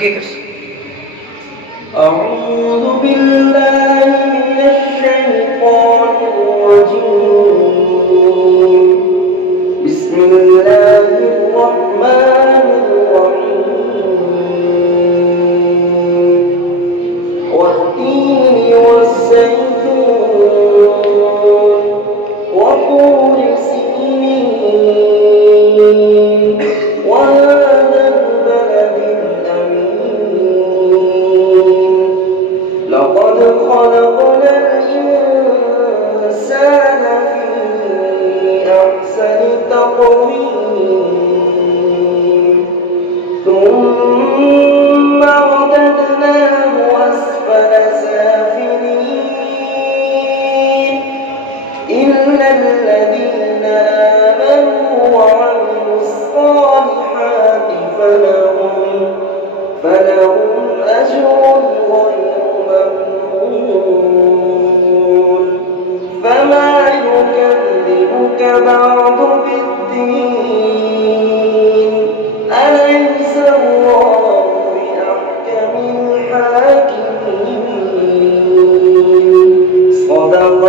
Okay guys. أعوذ بالله من الشيطان الرجيم. بسم الله الرحمن الرحيم. والتين والزيتون وطور سينين وهذا البلد الأمين. لقد خلقنا الإنسان في أحسن تقويم ثم رددناه أسفل سافلين إلا الذين آمنوا وعملوا الصالحات فلهم أجر غير ممنون. فما يكذبك بعد بالدين؟ أليس الله بأحكم الحاكمين؟ صدق